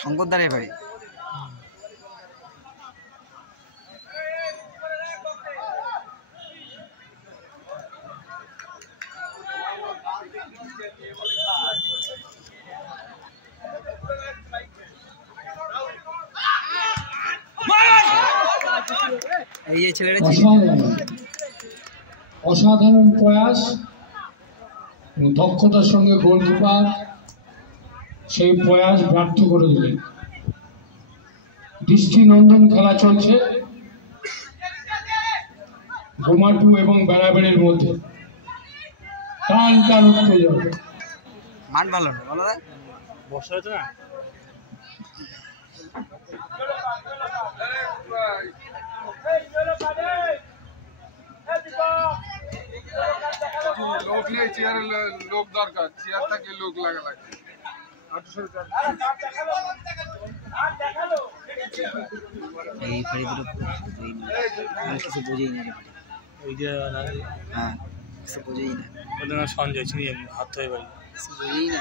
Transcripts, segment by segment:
শঙ্করদারে ভাই এই ছেলেটা অসাধারণ প্রয়াস দক্ষতার সঙ্গে গোলকিপার সেই প্রয়াস ব্যর্থ করে দিলেন। দৃষ্টিনন্দন খেলা চলছে গোমাটু এবং বেড়াবেড়ির মধ্যে। টান টান উত্তেজনা। মান ভালো না বলো বর্ষা হয়েছে না লোক নেই, চেয়ারের লোক দরকার, চেয়ার থাকলে লোক লাগা লাগবে। এই ফাড়ি দুটো কিছু বোঝেই না ওই যে হ্যাঁ কিছু বোঝেই না ওদের সঞ্জয় চিনি হাত হয়ে পারি কিছু বোঝেই না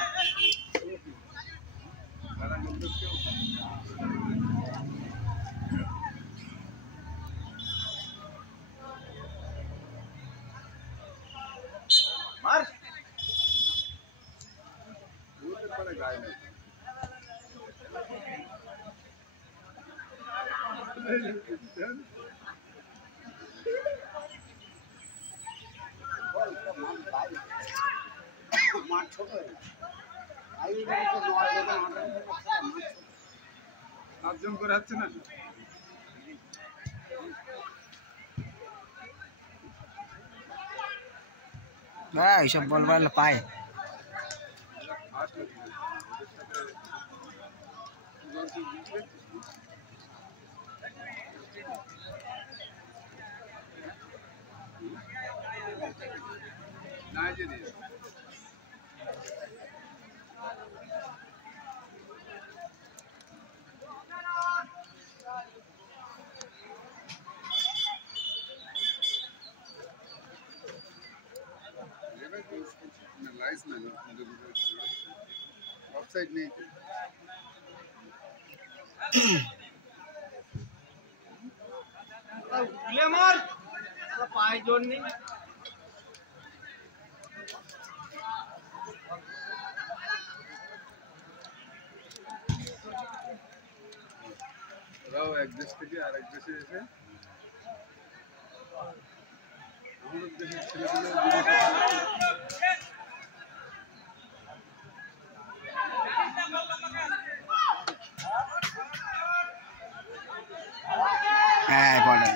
সাতজন করে হচ্ছে না এইসব বলবার পায় ऑफसाइड नहीं ले मार पाए जोड़ नहीं राव एक देश থেকে আরেক দেশে এসে আমাদের দেশের ছেলেগুলো হ্যাঁ বলেন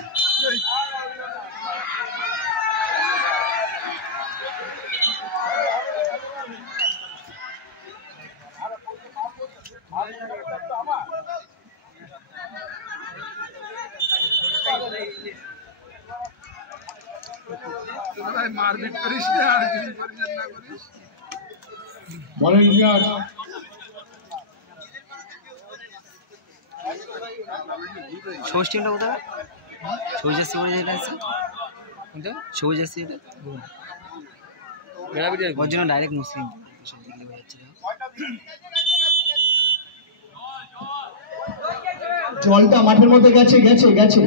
মারপিট করিস না আর কিছু করিস না করিস ভলেন্টিয়ার সবুজ টিমটা কোথায় সবুজ জার্সি পরে যেটা আছে কোনটা সবুজ জার্সি এটা ওর জন্য ডাইরেক্ট মুসলিম সব দিকে যাচ্ছে জলটা মাঠের মধ্যে গেছে গেছে গেছে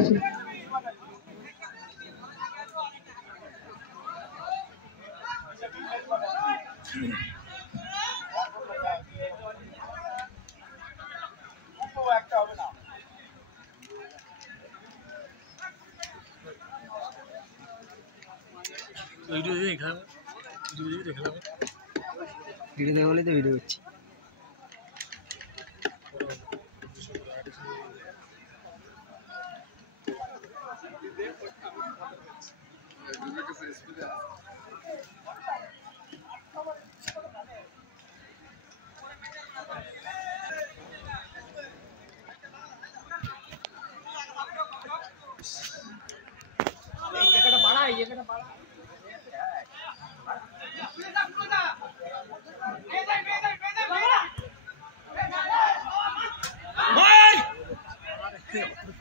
ভিডিও দেখলাম ভিডিও দেখলাম ভিডিও দেখে বলেই তো ভিডিও করছি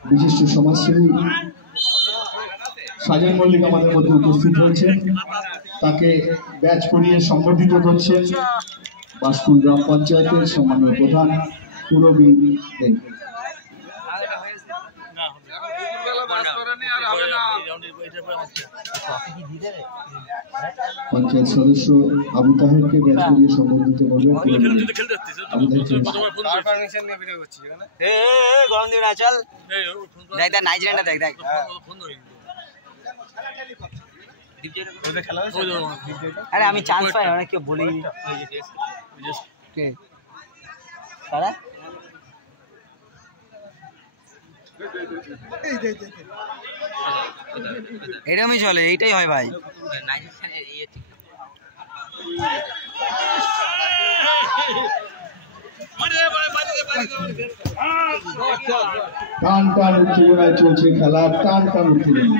বিশিষ্ট সমাজসেবী সাজান মল্লিক আমাদের মধ্যে উপস্থিত হয়েছে, তাকে ব্যাচ পরিয়ে সম্বর্ধিত করছেন বাসকুল গ্রাম পঞ্চায়েতের সম্মানীয় প্রধান পুরবী দে। পঞ্চায়েত সদস্য আবু তাহেরকে ব্যাচ পরিয়ে সম্বর্ধিত করবেন আবু তাহের। গরম দিন চল দেখ দেখ নাইজেরিয়ানটা দেখ দেখ আরে আমি চান্স পাই অনেক কেউ বলি কে কারা এরকমই চলে, এইটাই হয় ভাই। টান টান উত্তেজনায় চলছে খেলা, টান টান উত্তেজনা।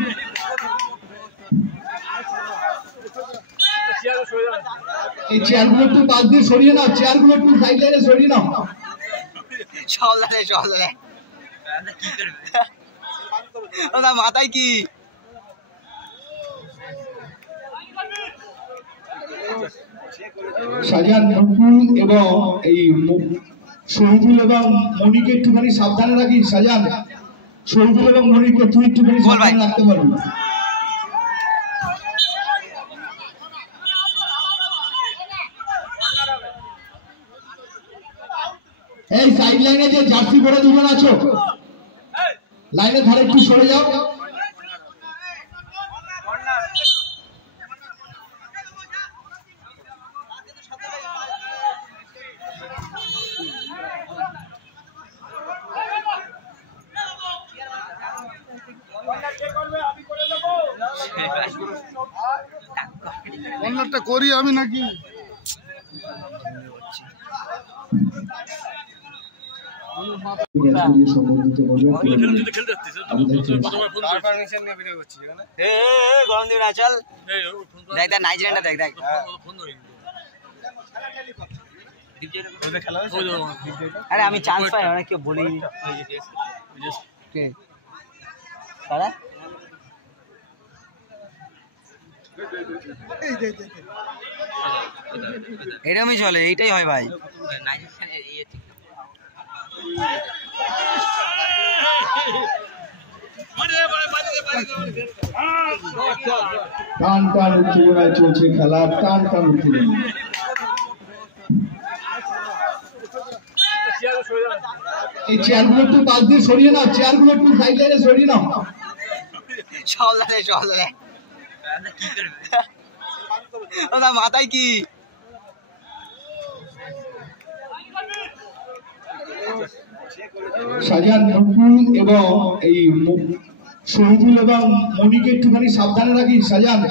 এই চেয়ারগুলো একটু পাশ দিয়ে সরিয়ে নাও, চেয়ারগুলো একটু সাইড লাইনে সরিয়ে নাও। চল ওটা মাথায় কি শাহজাহান নকুল এবং এই শহীদুল এবং মনিকে একটুখানি সাবধানে রাখি। শাহজাহান, শহীদুল এবং মনিকে তুই একটুখানি সাবধানে রাখতে পারবি। এই সাইড লাইনে যে জার্সি পরে দুজন আছো, লাইনের ধারে একটু সরে যাও। অন্যটা করি আমি নাকি সম্বর্ধিত করবেন গরম দিন চল দেখ দেখ নাইজেরিয়ানটা দেখ দেখ আরে আমি চান্স পাই অনেক কেউ বলি কে কারা এরকমই চলে, এইটাই হয় ভাই। টান টান উত্তেজনায় চলছে খেলা, টান টান উত্তেজনা। এই চেয়ারগুলো একটু পাশ দিয়ে সরিয়ে নাও, চেয়ারগুলো একটু সাইড লাইনে সরিয়ে নাও। চল ওটা মাথায় কি শাহজাহান নকুল এবং এই শহীদুল এবং মনিকে একটুখানি সাবধানে রাখি। শাহজাহান,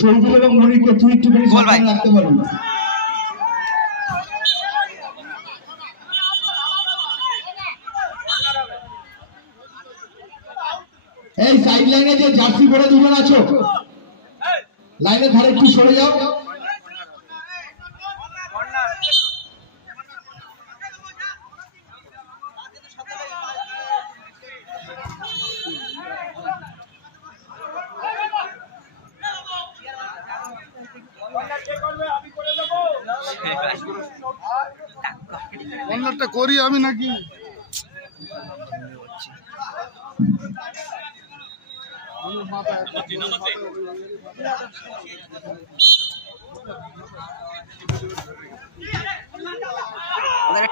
শহীদুল এবং মনিকে তুই একটুখানি সাবধানে রাখতে পারবি। এই সাইড লাইনে যে জার্সি পরে দুজন আছো, লাইনের ধারে একটু সরে যাও। অন্যটা করি আমি নাকি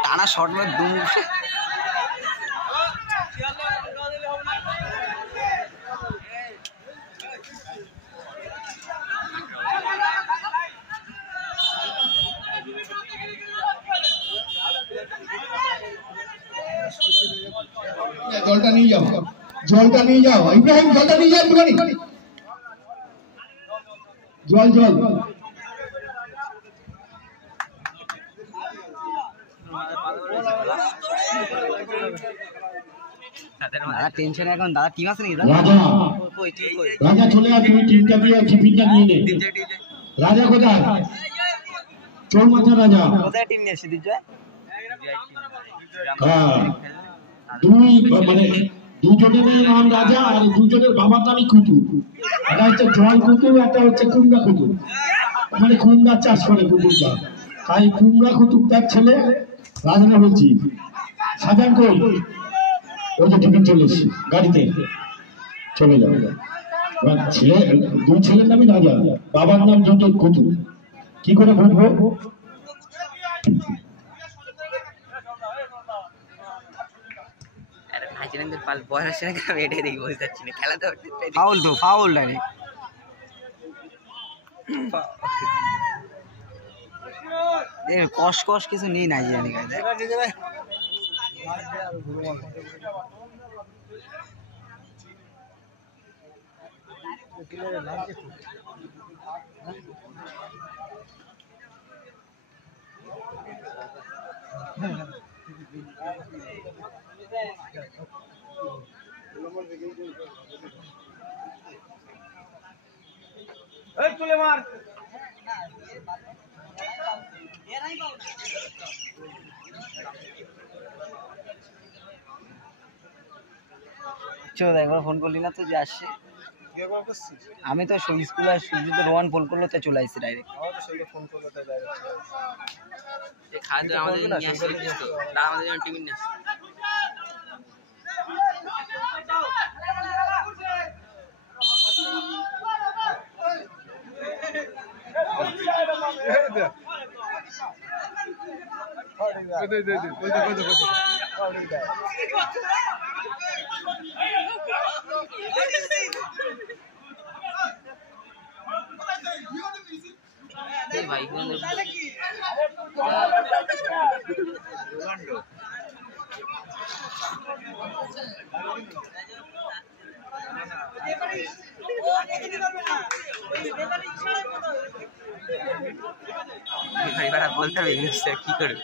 টানা শর্ট মেরে দুম জলটা নিয়ে যাও, জলটা নিয়ে যাও ইব্রাহিম, জলটা নিয়ে যাও একটুখানি। জল জল দাদা টেনশন এখন দাদা টিম আছে নাকি রাজা, রাজা চলে আয়, তুমি টিমটা দিয়ে টিফিনটা নিয়ে নে। রাজা কোথায়? চৌমাথা রাজা কোথায় টিম নিয়ে এসে দিচ্ছে দুই মানে দুজনের নাম রাজা আর দুজনের বাবার নামই কুতু। একটা হচ্ছে জয় কুতু, একটা হচ্ছে কুমড়া কুতু। মানে কুমড়া চাষ করে কুতুবদা, তাই কুমড়া কুতুবদার ছেলে রাজা বলছি। সাজান কই? ওই যে টিফিন চলে এসছি গাড়িতে, চলে যাবে। ছেলে দুই ছেলের নামই রাজা, বাবার নাম দুটো কুতু, কি করে বুঝবো? ফাউল তো, ফাউল ডাইরেক্ট। কষ কষ কিছু নেই নাইজেরিয়ান গায়ে। চল একবার ফোন করলি না তো যে আসছে? আমি তো স্কুল আর সূর্য তো রোহান ফোন করলো তো চলে আসছি ডাইরেক্ট। খাদ্য আমাদের নিয়ে আসছে তো, আমাদের জন্য টিফিন নিয়ে ভাই বলতে হবে কি করবে।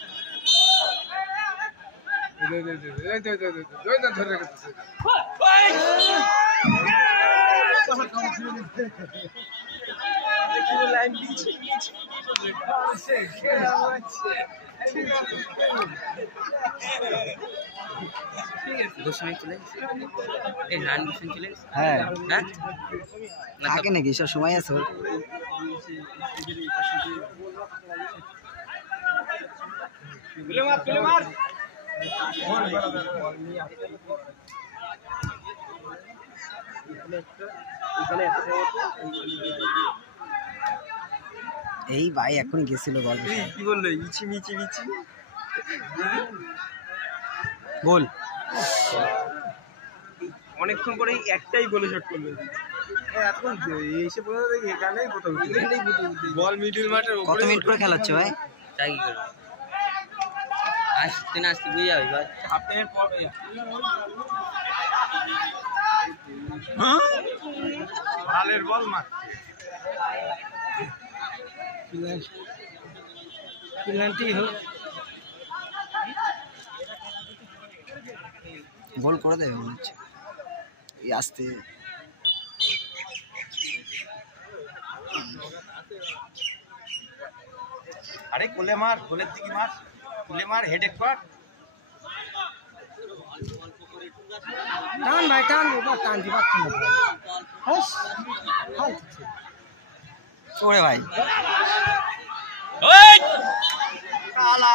হ্যাঁ থাকে নাকি সব সময় আছে? এই ভাই এখন গেছিল গল্প, কি বললো? ইচি মিচি মিচি বল। অনেকক্ষণ পরে একটাই গোলে শট করলো। এসে পড়ে দেখি এখানেই প্রথম বল মিডল মাঠের। কত মিনিট করে খেলা হচ্ছে ভাই? তাই কি করবে, আসতে না আসতে বুঝে যাবে ভাই। হাফ টাইমের পর ভালের বল মার গোল করে দেবে মনে হচ্ছে আসতে। আরে কোলে মার, গোলের দিকে মার, কোলে মার, হেডেক কর, টান ভাই টান, টান দি পাচ্ছি না ওরে ভাই। কালা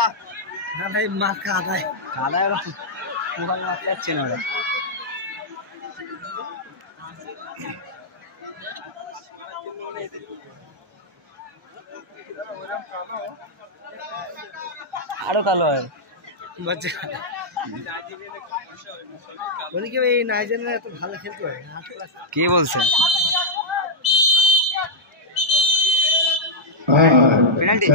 না ভাই, মার কাদায় কাদায় মোবাইল মারতে যাচ্ছে না ওরা। আরো কালো হয় নাইজেরিয়া এত ভালো খেলতে হয়। কে বলছে? পেনাল্টি